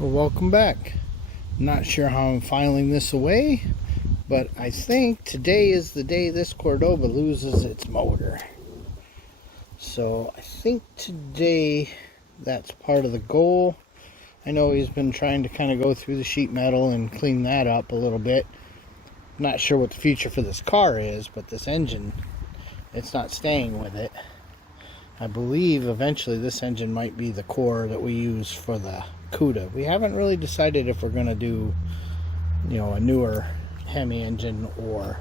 Well, welcome back. Not sure how I'm filing this away, but I think today is the day this Cordoba loses its motor. So I think today that's part of the goal. I know he's been trying to kind of go through the sheet metal and clean that up a little bit. Not sure what the future for this car is, but this engine, it's not staying with it. I believe eventually this engine might be the core that we use for the Cuda. We haven't really decided if we're going to do, a newer Hemi engine or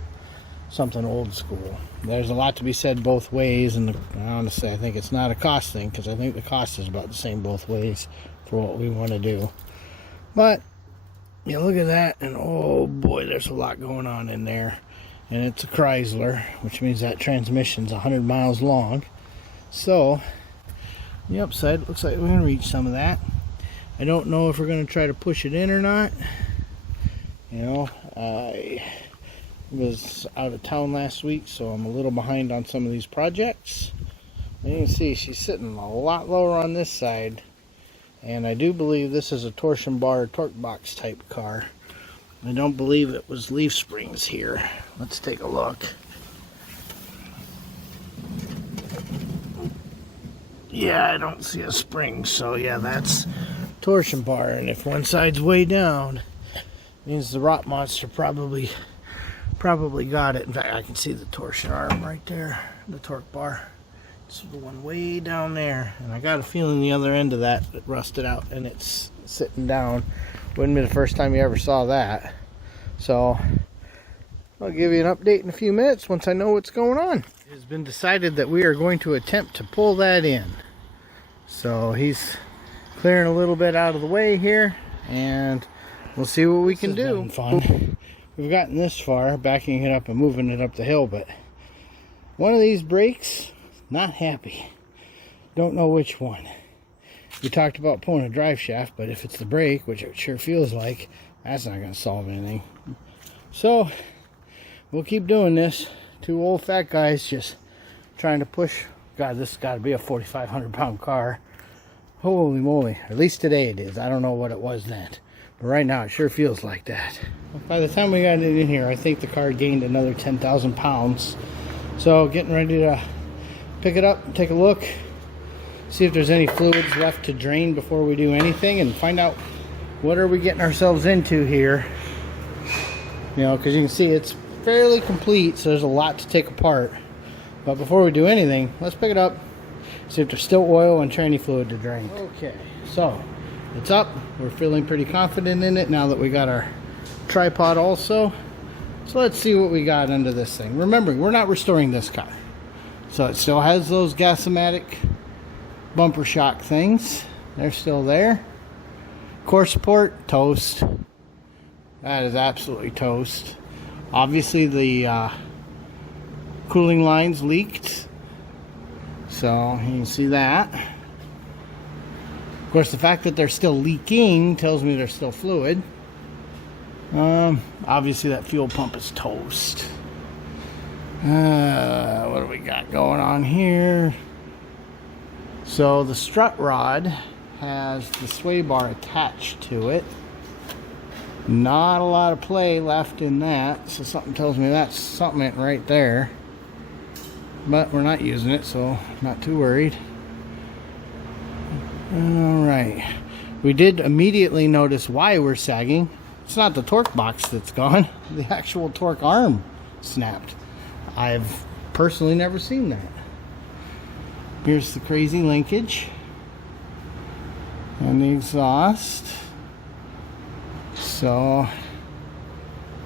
something old school. There's a lot to be said both ways, and honestly I think it's not a cost thing, because I think the cost is about the same both ways for what we want to do. But you look at that and oh boy, there's a lot going on in there. And it's a Chrysler, which means that transmission's 100 miles long. So the upside, looks like we're going to reach some of that. I don't know if we're going to try to push it in or not. I was out of town last week, so I'm a little behind on some of these projects. And you can see she's sitting a lot lower on this side. And I do believe this is a torsion bar torque box type car. I don't believe it was leaf springs here. Let's take a look. Yeah, I don't see a spring, so yeah, that's torsion bar. And if one side's way down, it means the rot monster probably got it. In fact, I can see the torsion arm right there, the torque bar. It's the one way down there, and I got a feeling the other end of that rusted out and it's sitting down. Wouldn't be the first time you ever saw that. So I'll give you an update in a few minutes once I know what's going on. It has been decided that we are going to attempt to pull that in. So he's clearing a little bit out of the way here, and we'll see what we can do. Fun. We've gotten this far, backing it up and moving it up the hill, but one of these brakes, not happy. Don't know which one. We talked about pulling a drive shaft, but if it's the brake, which it sure feels like, that's not going to solve anything. So we'll keep doing this. Two old fat guys just trying to push. God, this has got to be a 4,500 pound car. Holy moly. At least today it is. I don't know what it was then, but right now it sure feels like that. By the time we got it in here, I think the car gained another 10,000 pounds. So getting ready to pick it up and take a look, see if there's any fluids left to drain before we do anything, and find out what are we getting ourselves into here. Because you can see it's fairly complete, so there's a lot to take apart. But before we do anything, let's pick it up, see if there's still oil and tranny fluid to drain. Okay, so it's up. We're feeling pretty confident in it now that we got our tripod also. So let's see what we got under this thing. Remembering, we're not restoring this car, so it still has those Gas-O-Matic bumper shock things. They're still there. Core support, toast. That is absolutely toast. Obviously the cooling lines leaked, so you can see that. Of course, the fact that they're still leaking tells me there's still fluid. Obviously that fuel pump is toast. What do we got going on here? So the strut rod has the sway bar attached to it. Not a lot of play left in that, so something tells me that's something right there. But we're not using it, so not too worried. Alright. We did immediately notice why we're sagging. It's not the torque box that's gone. The actual torque arm snapped. I've personally never seen that. Here's the crazy linkage. And the exhaust. So,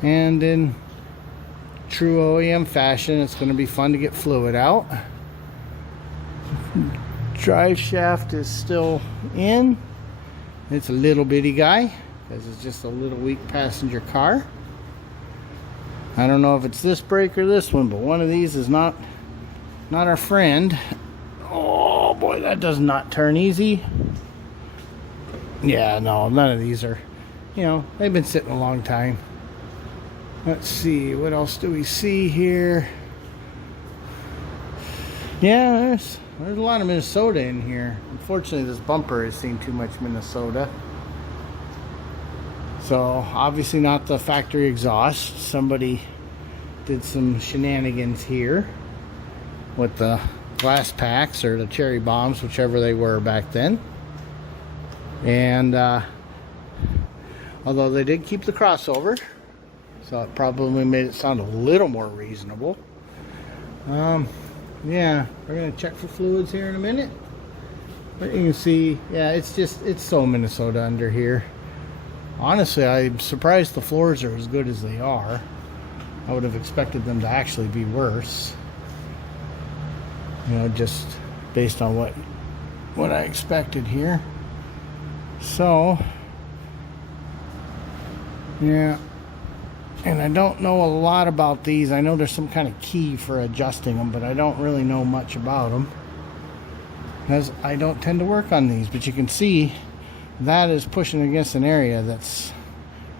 and in true OEM fashion, it's going to be fun to get fluid out. Drive shaft is still in. It's a little bitty guy because it's just a little weak passenger car. I don't know if it's this brake or this one, but one of these is not our friend. Oh boy, that does not turn easy. Yeah, no, none of these are, they've been sitting a long time. Let's see, what else do we see here? Yeah, there's a lot of Minnesota in here. Unfortunately, this bumper has seen too much Minnesota. So obviously not the factory exhaust. Somebody did some shenanigans here with the glass packs or the cherry bombs, whichever they were back then. And although they did keep the crossover, so it probably made it sound a little more reasonable. Yeah, we're gonna check for fluids here in a minute. But you can see, yeah, it's so Minnesota under here. Honestly, I'm surprised the floors are as good as they are. I would have expected them to actually be worse. You know, just based on what I expected here. So, yeah. And I don't know a lot about these. I know there's some kind of key for adjusting them, but I don't really know much about them, because I don't tend to work on these. But you can see that is pushing against an area that's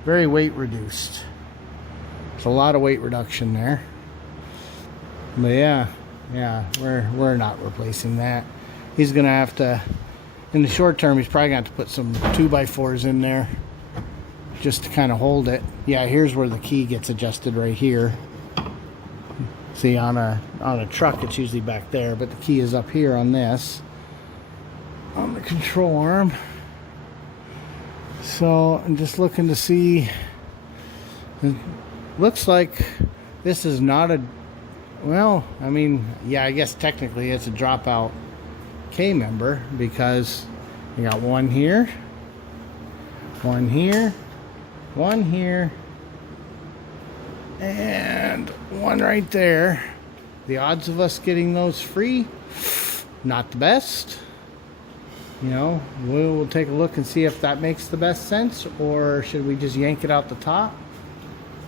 very weight reduced. There's a lot of weight reduction there. But yeah, we're not replacing that. He's gonna have to, in the short term, he's probably gonna have to put some 2x4s in there just to kind of hold it. Yeah, here's where the key gets adjusted, right here. See, on a truck it's usually back there, but the key is up here on this, on the control arm. So I'm just looking to see. It looks like this is not a, well, I mean, yeah, I guess technically it's a dropout K member, because you got one here, one here, one here, and one right there. The odds of us getting those free, not the best. You know, we'll take a look and see if that makes the best sense, or should we just yank it out the top.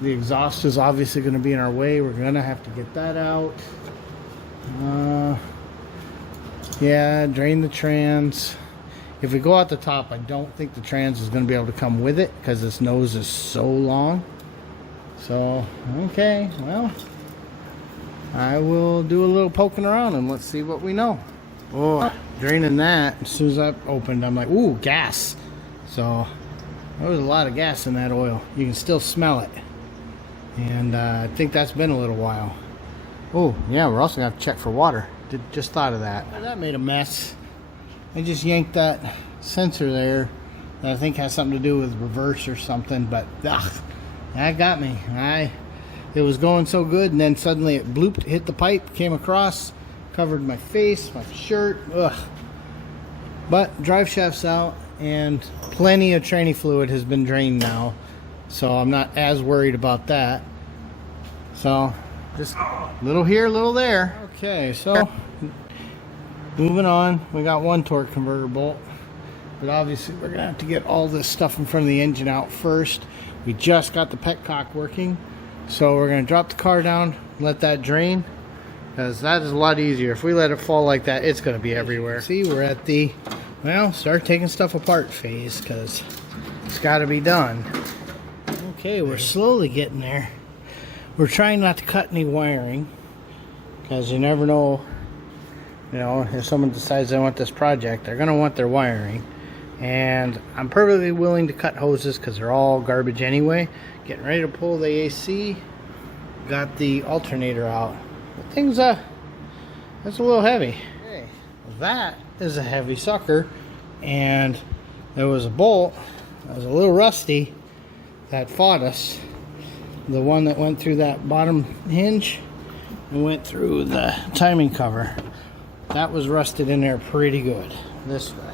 The exhaust is obviously going to be in our way. We're going to have to get that out. Yeah, drain the trans. If we go out the top, I don't think the trans is going to be able to come with it, because this nose is so long. So, okay, well, I will do a little poking around and let's see what we know. Oh, draining that, as soon as that opened, I'm like, ooh, gas. So, there was a lot of gas in that oil. You can still smell it. And I think that's been a little while. Oh, yeah, we're also going to have to check for water. Just thought of that. That made a mess. I just yanked that sensor there that I think has something to do with reverse or something, but that got me. It was going so good, and then suddenly it blooped, hit the pipe, came across, covered my face, my shirt. But drive shaft's out, and plenty of tranny fluid has been drained now, so I'm not as worried about that. So just a little here, a little there. Okay, so moving on, we got one torque converter bolt, but obviously we're gonna have to get all this stuff in front of the engine out first. We just got the petcock working, so we're gonna drop the car down, let that drain, because that is a lot easier. If we let it fall like that, it's gonna be everywhere. See, we're at the, well, start taking stuff apart phase, because it's got to be done. Okay, we're slowly getting there. We're trying not to cut any wiring, because you never know, you know, if someone decides they want this project, they're going to want their wiring. And I'm perfectly willing to cut hoses, because they're all garbage anyway. Getting ready to pull the AC. Got the alternator out. The thing's that's a little heavy. Okay. That is a heavy sucker. And there was a bolt that was a little rusty that fought us. The one that went through that bottom hinge and went through the timing cover. That was rusted in there pretty good this way.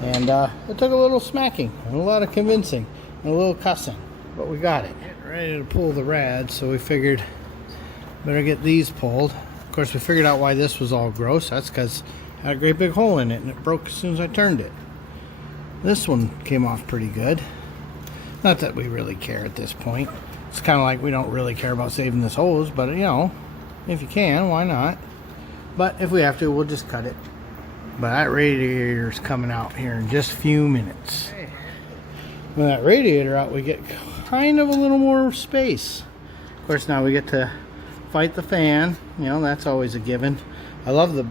And it took a little smacking and a lot of convincing and a little cussing, but we got it. Getting ready to pull the rad, so we figured better get these pulled. Of course, we figured out why this was all gross. That's because it had a great big hole in it and it broke as soon as I turned it. This one came off pretty good. Not that we really care at this point. It's kind of like we don't really care about saving this hose, but you know, if you can, why not? But if we have to, we'll just cut it. But that radiator's coming out here in just a few minutes. With that radiator out, we get kind of a little more space. Of course, now we get to fight the fan. You know, that's always a given. I love the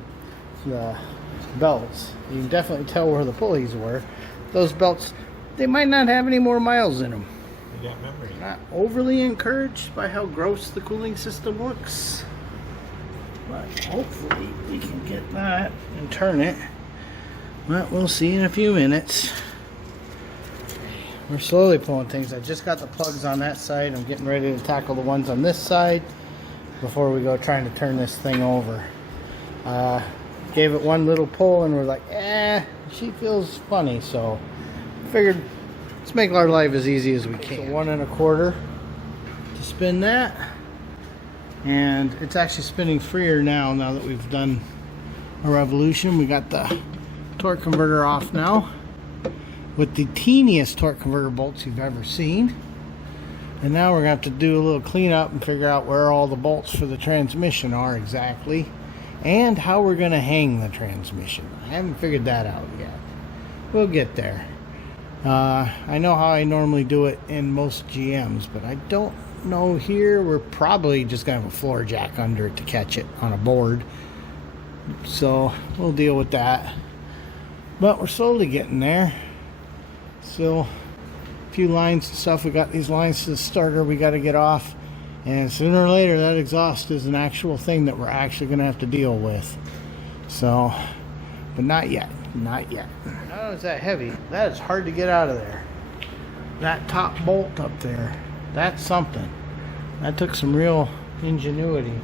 belts. You can definitely tell where the pulleys were. Those belts they might not have any more miles in them. They got memory. Not overly encouraged by how gross the cooling system looks, but hopefully we can get that and turn it. But we'll see in a few minutes. We're slowly pulling things. I just got the plugs on that side. I'm getting ready to tackle the ones on this side before we go trying to turn this thing over. Gave it one little pull and we're like, she feels funny, so figured let's make our life as easy as we can. So 1 1/4 to spin that, and it's actually spinning freer now that we've done a revolution. We got the torque converter off now with the teeniest torque converter bolts you've ever seen, and now we're gonna have to do a little cleanup and figure out where all the bolts for the transmission are exactly, and how we're gonna hang the transmission. I haven't figured that out yet. We'll get there. I know how I normally do it in most GMs, but I don't know here. We're probably just gonna have a floor jack under it to catch it on a board, so we'll deal with that. But we're slowly getting there. Still a few lines and stuff. We got these lines to the starter we got to get off, and sooner or later that exhaust is an actual thing that we're actually going to have to deal with. So, but not yet. Not yet. Not only is that heavy, that is hard to get out of there. That top bolt up there, that's something. That took some real ingenuity,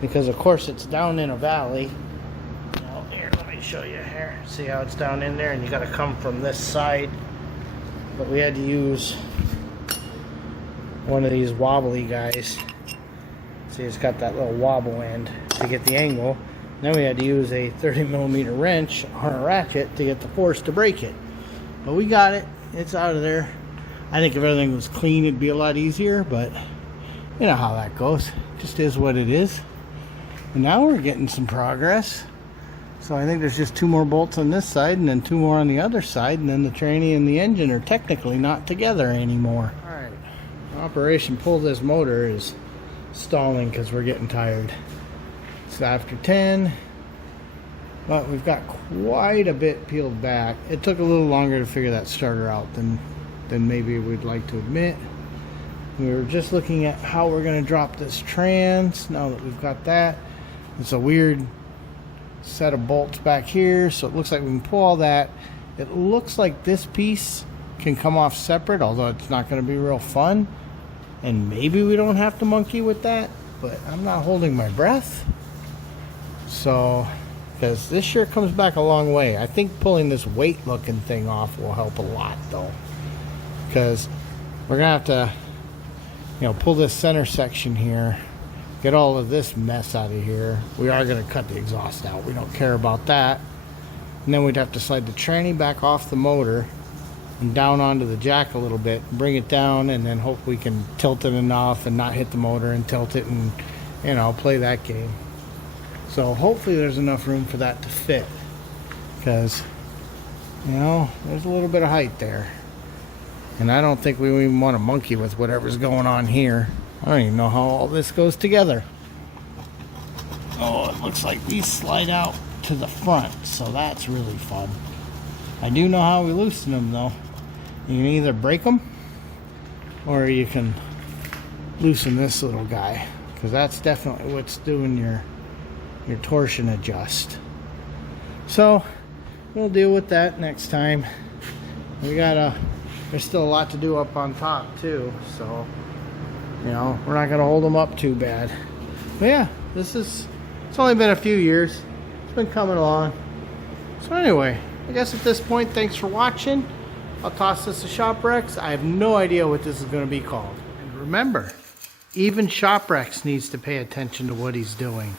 because of course it's down in a valley. Now, here, let me show you here. See how it's down in there, and you got to come from this side. But we had to use one of these wobbly guys. See, it's got that little wobble end to get the angle. Then we had to use a 30mm wrench on a ratchet to get the force to break it. But we got it. It's out of there. I think if everything was clean, it'd be a lot easier, but you know how that goes. It just is what it is. And now we're getting some progress. So I think there's just 2 more bolts on this side and then 2 more on the other side, and then the tranny and the engine are technically not together anymore. Alright, Operation Pull This Motor is stalling because we're getting tired. It's after 10, but we've got quite a bit peeled back. It took a little longer to figure that starter out than maybe we'd like to admit. We were just looking at how we're going to drop this trans now that we've got that. It's a weird set of bolts back here, so it looks like we can pull all that. It looks like this piece can come off separate, although it's not going to be real fun, and maybe we don't have to monkey with that, but I'm not holding my breath. So, because this sure comes back a long way. I think pulling this weight looking thing off will help a lot though, because we're gonna have to, pull this center section here, get all of this mess out of here. We are going to cut the exhaust out. We don't care about that. And then we'd have to slide the tranny back off the motor and down onto the jack a little bit, bring it down, and then hope we can tilt it enough and not hit the motor and tilt it and, play that game. So hopefully there's enough room for that to fit, because, there's a little bit of height there. And I don't think we even want to monkey with whatever's going on here. I don't even know how all this goes together. Oh, it looks like these slide out to the front, so that's really fun. I do know how we loosen them though. You can either break them, or you can loosen this little guy, because that's definitely what's doing your torsion adjust. So we'll deal with that next time. There's still a lot to do up on top too, so we're not going to hold them up too bad. But yeah, it's only been a few years. It's been coming along. So anyway, I guess at this point, thanks for watching. I'll toss this to ShopRex. I have no idea what this is going to be called. And remember, even ShopRex needs to pay attention to what he's doing.